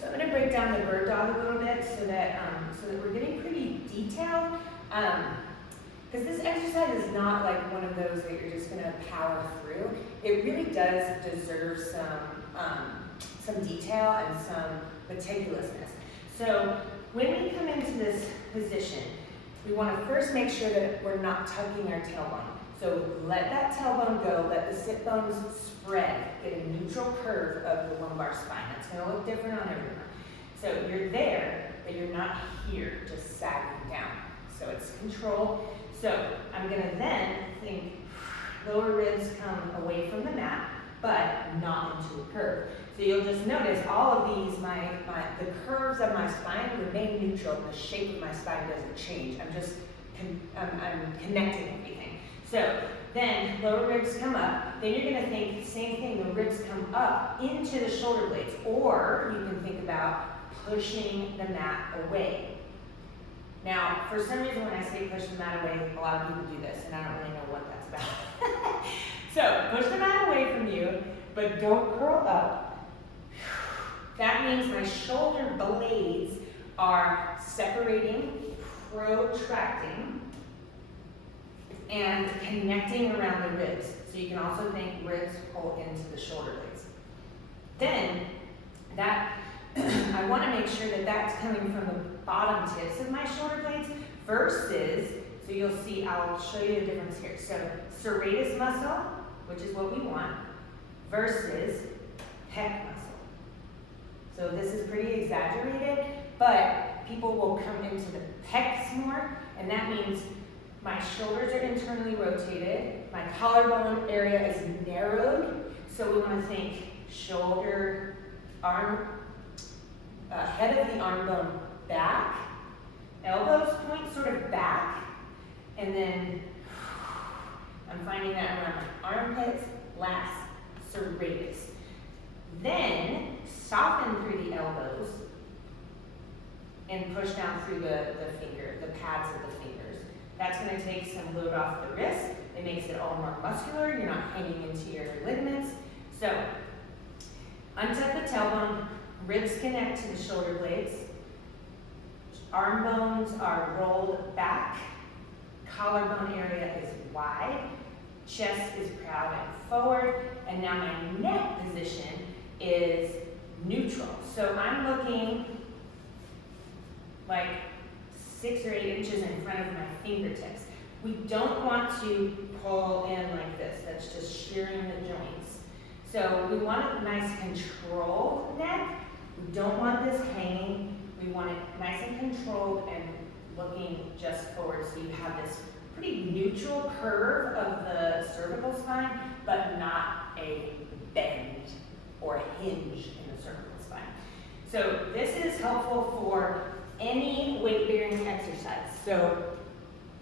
So I'm going to break down the bird dog a little bit so that we're getting pretty detailed. Because this exercise is not like one of those that you're just going to power through. It really does deserve some detail and some meticulousness. So when we come into this position, we want to first make sure that we're not tucking our tailbone. So let that tailbone go, let the sit bones spread, get a neutral curve of the lumbar spine. That's going to look different on everyone. So you're there, but you're not here, just sagging down. So it's controlled. So I'm going to then think lower ribs come away from the mat, but not into a curve. So you'll just notice all of these, the curves of my spine remain neutral. The shape of my spine doesn't change. I'm connecting everything. So then lower ribs come up. Then you're going to think same thing. The ribs come up into the shoulder blades, or you can think about pushing the mat away. Now, for some reason, when I say push the mat away, a lot of people do this, and I don't really know what that's about. So push the mat away from you, but don't curl up. That means my shoulder blades are separating, protracting, and connecting around the ribs. So you can also think ribs pull into the shoulder blades. Then, I want to make sure that that's coming from the bottom tips of my shoulder blades versus, so you'll see, I'll show you the difference here. So serratus muscle, which is what we want, versus pec muscle. So this is pretty exaggerated, but people will come into the pecs more, and that means my shoulders are internally rotated, my collarbone area is narrowed, so we want to think shoulder, arm, head of the arm bone back, elbows point sort of back, and then I'm finding that around my armpits, lats, serratus. Then soften through the elbows and push down through the pads of the fingers. That's going to take some load off the wrist. It makes it all more muscular. You're not hanging into your ligaments. So untuck the tailbone, ribs connect to the shoulder blades, arm bones are rolled back, collarbone area is wide, chest is proud and forward, and now my neck position is neutral. So I'm looking like 6 or 8 inches in front of my fingertips. We don't want to pull in like this. That's just shearing the joints. So we want a nice controlled neck. We don't want this hanging. We want it nice and controlled and looking just forward. So you have this pretty neutral curve of the cervical spine, but not a bend or a hinge in the cervical spine. So this is helpful for any weight-bearing exercise. So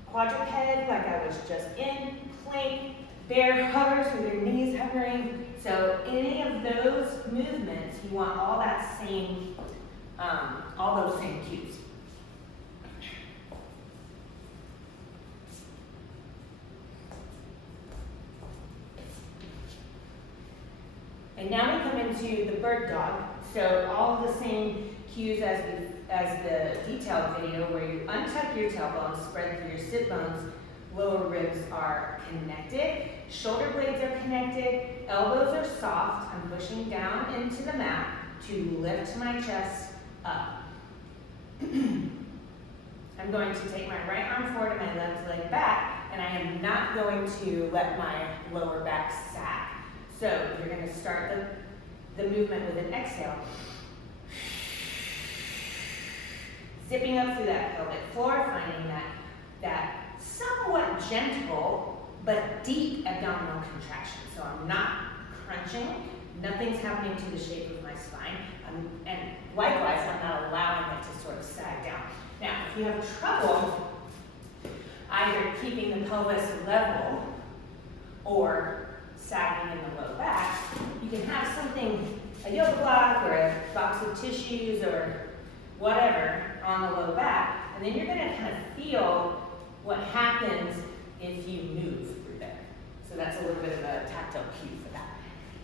quadruped, like I was just in, plank, bear hovers with your knees hovering. So any of those movements, you want all those same cues. And now we come into the bird dog. So all of the same cues as the detailed video, where you untuck your tailbone, spread through your sit bones, lower ribs are connected, shoulder blades are connected, elbows are soft. I'm pushing down into the mat to lift my chest up. I'm going to take my right arm forward and my left leg back, and I am not going to let my lower back sag. So you're going to start the movement with an exhale. Zipping up through that pelvic floor, finding that somewhat gentle but deep abdominal contraction. So I'm not crunching, nothing's happening to the shape of my spine, and likewise I'm not allowing it to sort of sag down. Now, if you have trouble either keeping the pelvis level or sagging in the low back, you can have something, a yoga block or a box of tissues or whatever on the low back, and then you're going to kind of feel what happens if you move through there. So that's a little bit of a tactile cue for that.